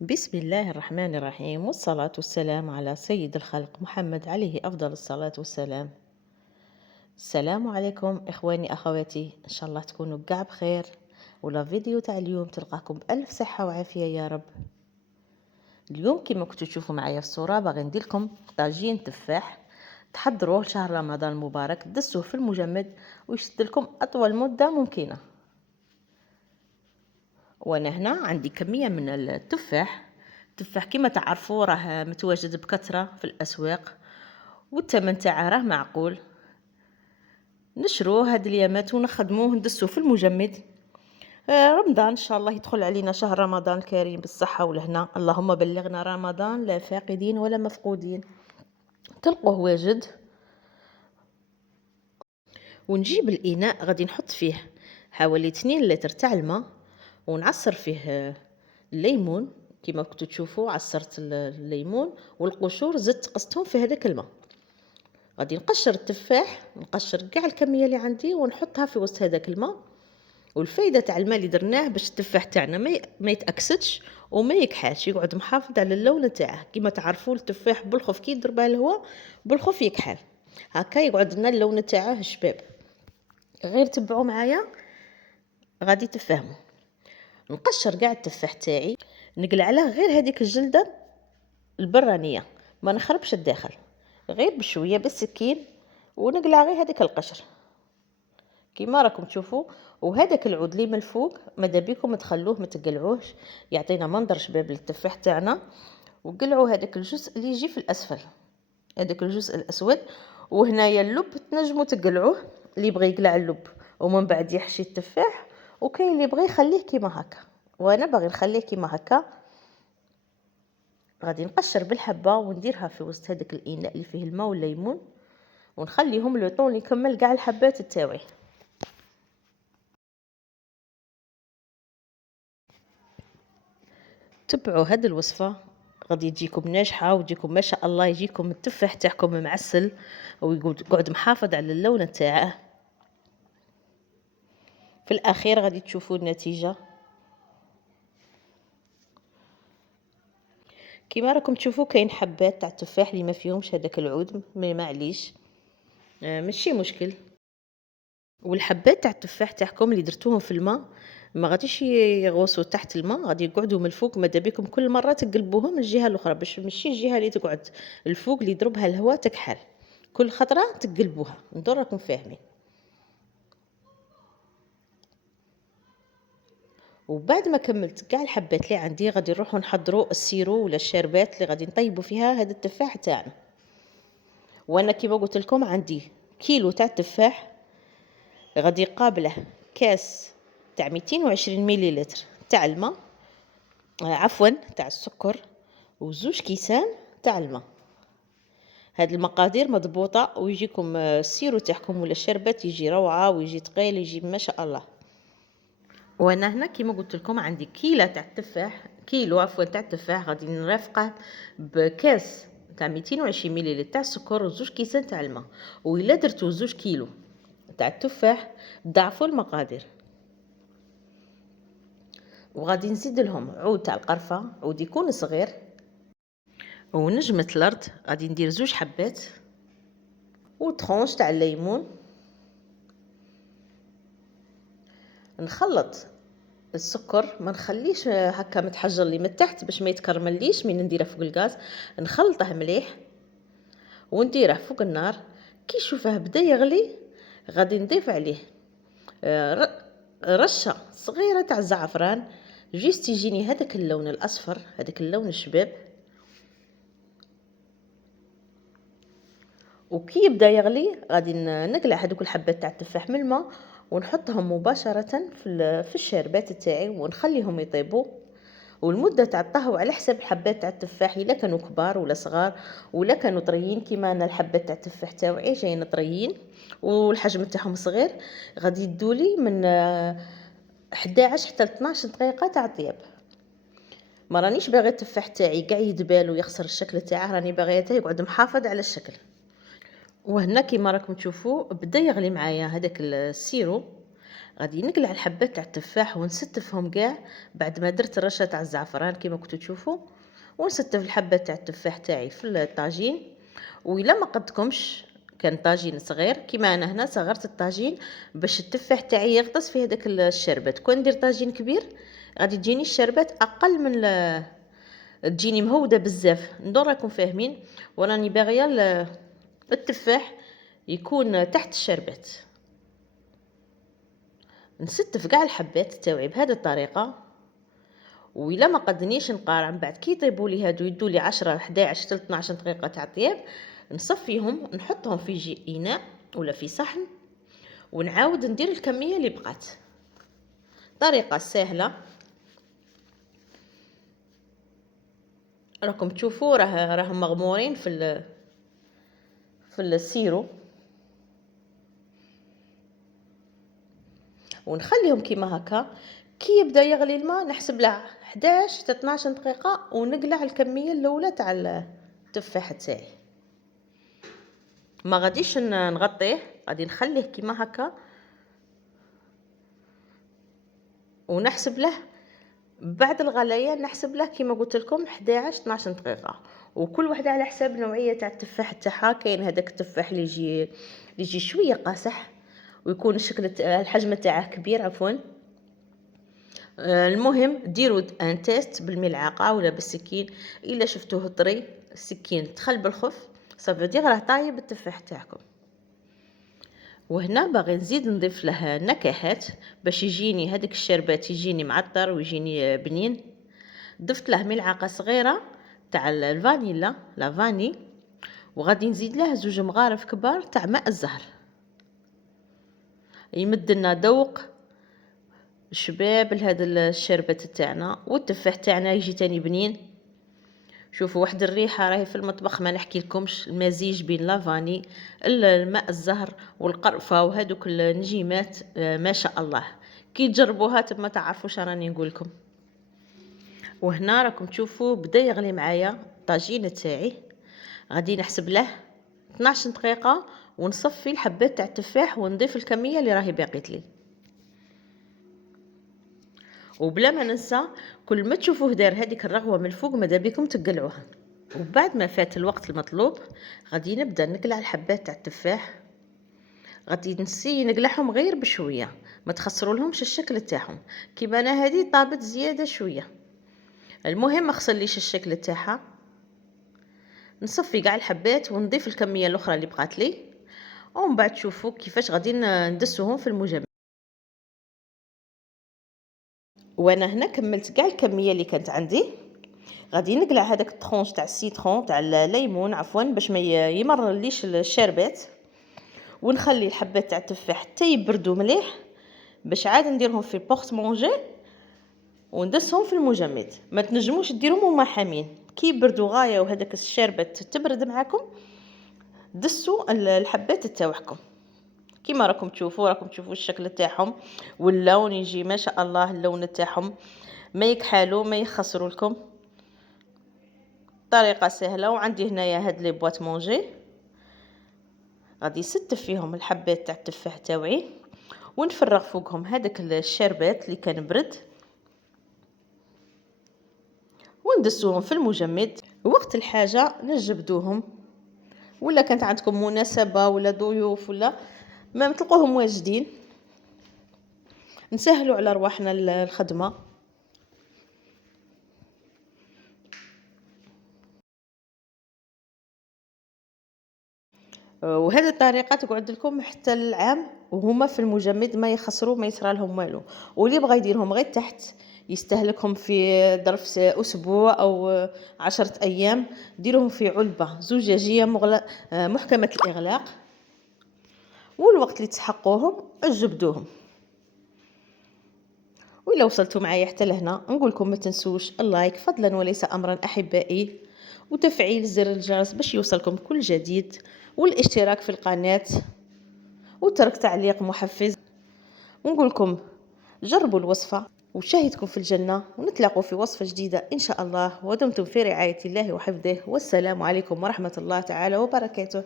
بسم الله الرحمن الرحيم، والصلاة والسلام على سيد الخلق محمد عليه أفضل الصلاة والسلام. السلام عليكم إخواني أخواتي، إن شاء الله تكونوا قاع بخير. ولا فيديو تاع اليوم تلقاكم بألف صحة وعافية يا رب. اليوم كما كنتوا تشوفوا معايا في الصورة باغي نديرلكم طاجين تفاح تحضروه شهر رمضان المبارك، دسوه في المجمد ويشد لكم أطول مدة ممكنة. وانا هنا عندي كمية من التفاح كما تعرفوا راه متواجد بكثرة في الأسواق، والثمن تاعه راه معقول. نشروه هاد اليامات ونخدموه ندسوه في المجمد. رمضان ان شاء الله يدخل علينا شهر رمضان الكريم بالصحة والهنا، اللهم بلغنا رمضان لا فاقدين ولا مفقودين. تلقوه واجد، ونجيب الإناء غادي نحط فيه حوالي 2 لتر تاع الماء، ونعصر فيه الليمون. كما كنتوا تشوفوا عصرت الليمون والقشور زدت قصتهم في هذاك الماء. غادي نقشر التفاح، نقشر كاع الكميه اللي عندي ونحطها في وسط هذاك الماء. والفايده تاع الماء اللي درناه باش التفاح تاعنا ما يتاكسدش وما يكحلش، يقعد محافظ على اللون تاعه. كما تعرفوا التفاح بالخوف كي يضرب على الهواء بالخوف يكحل، هكا يقعد لنا اللون تاعه شباب. غير تبعوا معايا غادي تفهموا. نقشر كاع التفاح تاعي، نقلع عليه غير هذيك الجلده البرانيه، ما نخربش الداخل، غير بشويه بالسكين ونقلع غير هذيك القشر كيما راكم تشوفوا. وهذاك العود اللي من الفوق ماذا بيكم تخلوه ما تقلعوهش، يعطينا منظر شباب للتفاح تاعنا. وقلعوا هذاك الجزء اللي يجي في الاسفل، هذاك الجزء الاسود. وهنايا اللب تنجموا تقلعوه اللي يبغي يقلع اللب ومن بعد يحشي التفاح، وكاين اللي يبغي يخليه كيما هكا، وانا باغي نخليه كيما هكا. غادي نقشر بالحبه ونديرها في وسط هذاك الاناء اللي فيه الماء والليمون، ونخليهم لو طون يكمل كاع الحبات تاعي. تبعوا هاد الوصفه غادي تجيكم ناجحه وتجيكم ما شاء الله، يجيكم التفاح تاعكم معسل ويقعد محافظ على اللون تاعه. في الاخير غادي تشوفوا النتيجه. كيما راكم تشوفوا كاين حبات تاع التفاح اللي ما فيهمش هذاك العود، ما معليش، ماشي مشكل. والحبات تاع التفاح تاعكم اللي درتوهم في الماء ما غاديش يغوصوا تحت الماء، غادي يقعدوا من الفوق. ماذا بكم كل مره تقلبوهم من الجهه الاخرى باش ماشي الجهه اللي تقعد الفوق اللي يضربها الهواء تكحل، كل خطره تقلبوها. ندور راكم فاهمين. وبعد ما كملت كاع الحبات اللي عندي غادي نروحوا نحضروا السيرو ولا الشربات اللي غادي نطيبوا فيها هذا التفاح تاعنا. وانا كيما قلت لكم عندي كيلو تاع التفاح، غادي يقابله كاس تاع 220 مليلتر تاع الماء، عفوا تاع السكر، وزوج كيسان تاع الماء. هاد المقادير مضبوطه، ويجيكم السيرو تاعكم ولا الشربات يجي روعه ويجي ثقيل، يجي ما شاء الله. وانا هنا كيما قلت لكم عندي كيلو تاع التفاح، كيلو عفوا تاع التفاح، غادي نرافقه بكاس تاع 220 مليلتر تاع السكر وزوج كيسان تاع الماء. وإلا درتو زوج كيلو تاع التفاح ضعفوا المقادير. وغادي نزيد لهم عود تاع القرفه، عود يكون صغير. ونجمة الارض غادي ندير زوج حبات، وطرونش تاع الليمون. نخلط السكر، ما نخليش هكا متحجر لي من تحت باش ما يتكرمليش من نديره فوق الغاز. نخلطه مليح ونديره فوق النار. كي نشوفه بدا يغلي غادي نضيف عليه رشه صغيره تاع الزعفران، جيست يجيني هذاك اللون الاصفر، هذاك اللون الشباب. وكي يبدا يغلي غادي نقلع هذوك الحبات تاع التفاح من الماء ونحطهم مباشره في الشربات تاعي ونخليهم يطيبوا. والمده تاع الطهو على حسب الحبات تاع التفاح، الا كانوا كبار ولا صغار ولا كانوا طريين. كيما انا الحبات تاع التفاح تاوعي جايين طريين والحجم تاعهم صغير، غادي يدولي من 11 حتى 12 دقيقه تاع طياب. ما رانيش باغي التفاح تاعي كاع يدبال ويخسر الشكل تاعه، راني باغيته يقعد محافظ على الشكل. وهنا كيما راكم تشوفوا بدا يغلي معايا هذاك السيرو. غادي نقلع الحبات تاع التفاح ونستفهم كاع بعد ما درت الرشه تاع الزعفران كيما كنتو تشوفوا، ونستف الحبات تاع التفاح تاعي في الطاجين. وإلا ما قدكمش كان طاجين صغير كيما انا هنا صغرت الطاجين باش التفاح تاعي يغطس في هذاك الشربات. كون ندير طاجين كبير غادي تجيني الشربات اقل من تجيني مهوده بزاف. ندور راكم فاهمين، وراني باغيه التفاح يكون تحت الشربات. نستف كاع الحبات تاوعي بهذه الطريقه. وإلا ما قدنيش نقارع من بعد كي يطيبوا لي هادو يدوا لي 10 11 حتى 12 دقيقه تاع طياب، نصفيهم نحطهم في اناء ولا في صحن ونعاود ندير الكميه اللي بقات. طريقه سهله راكم تشوفوا راهم مغمورين في السيرو، ونخليهم كيما هكا. كي يبدا يغلي الماء نحسب له 11 حتى 12 دقيقه ونقلع الكميه الاولى تاع التفاح تاعي. ما غاديش نغطيه، غادي نخليه كيما هكا ونحسب له بعد الغليان نحسب له كيما قلت لكم 11 12 دقيقه. وكل وحده على حساب نوعيه تاع التفاح تاعها. كاين هذاك التفاح اللي يجي شويه قاصح ويكون الشكل الحجم تاعه كبير عفوا. المهم ديروا ان تيست بالملعقه ولا بالسكين. الا شفتوه طري السكين تخل بالخف صافي دير راه طايب التفاح تاعكم. وهنا باغي نزيد نضيف له نكهات باش يجيني هذاك الشربات يجيني معطر ويجيني بنين. ضفت له ملعقه صغيره تاع الفانيلا لا فاني، وغادي نزيد له 2 مغارف كبار تاع ماء الزهر يمد لنا ذوق شباب لهذا الشربات تاعنا. والتفاح تاعنا يجي تاني بنين. شوفوا واحد الريحه راهي في المطبخ ما نحكي لكمش. المزيج بين لافاني الماء الزهر والقرفه وهذوك النجيمات ما شاء الله. كي تجربوها تما تعرفوا راني نقول لكم. وهنا راكم تشوفوا بدا يغلي معايا الطاجين تاعي. غادي نحسب له 12 دقيقه ونصفي الحبات تاع التفاح ونضيف الكميه اللي راهي باقيت لي. وبلا ما ننسى كل ما تشوفوه دار هذيك الرغوه من الفوق ماذا بكم تقلعوها. وبعد ما فات الوقت المطلوب غادي نبدا نقلع الحبات تاع التفاح. غادي نسي نقلعهم غير بشويه ما تخسروا لهمش الشكل تاعهم. كيما انا هذه طابت زياده شويه. المهم ما خسرليش الشكل تاعها. نصفي كاع الحبات ونضيف الكميه الاخرى اللي بقات لي. ومن بعد شوفوا كيفاش غادي ندسوهم في المجمد. وانا هنا كملت كاع الكميه اللي كانت عندي. غادي نقلع هذاك الطرونش تاع السيترون تاع الليمون عفوا باش ما يمرليش الشربات. ونخلي الحبات تاع التفاح حتى يبردوا مليح باش عاد نديرهم في بورت مونجي وندسهم في المجمد. ما تنجموش ديروهم هما حامين. كي يبردوا غايه وهذاك الشربات تبرد معكم دسوا الحبات تاعكم كيما راكم تشوفوا الشكل تاعهم واللون يجي ما شاء الله. اللون تاعهم ما يكحالوا ما يخسروا لكم. طريقه سهله. وعندي هنايا هاد لي بواط مونجي غادي نستف فيهم الحبات تاع التفاح تاوعي ونفرغ فوقهم هذاك الشربات اللي كان برد وندسوهم في المجمد. وقت الحاجه نجبدوهم ولا كانت عندكم مناسبه ولا ضيوف ولا ما تلقوهم واجدين. نسهلوا على رواحنا الخدمه. وهذه الطريقه تقعد لكم حتى العام وهما في المجمد ما يخسروا ما يصرى لهم والو. واللي بغى يديرهم غير تحت يستهلكهم في ظرف اسبوع او 10 ايام. ديروهم في علبه زجاجيه محكمه الاغلاق. والوقت اللي تسحقوهم اجبدوهم. وإلا وصلتوا معايا حتى لهنا نقول لكم ما تنسوش اللايك فضلا وليس امرا احبائي، وتفعيل زر الجرس باش يوصلكم كل جديد، والاشتراك في القناة وترك تعليق محفز. ونقول لكم جربوا الوصفة وشاهدكم في الجنة. ونتلاقوا في وصفة جديدة إن شاء الله. ودمتم في رعاية الله وحفظه. والسلام عليكم ورحمة الله تعالى وبركاته.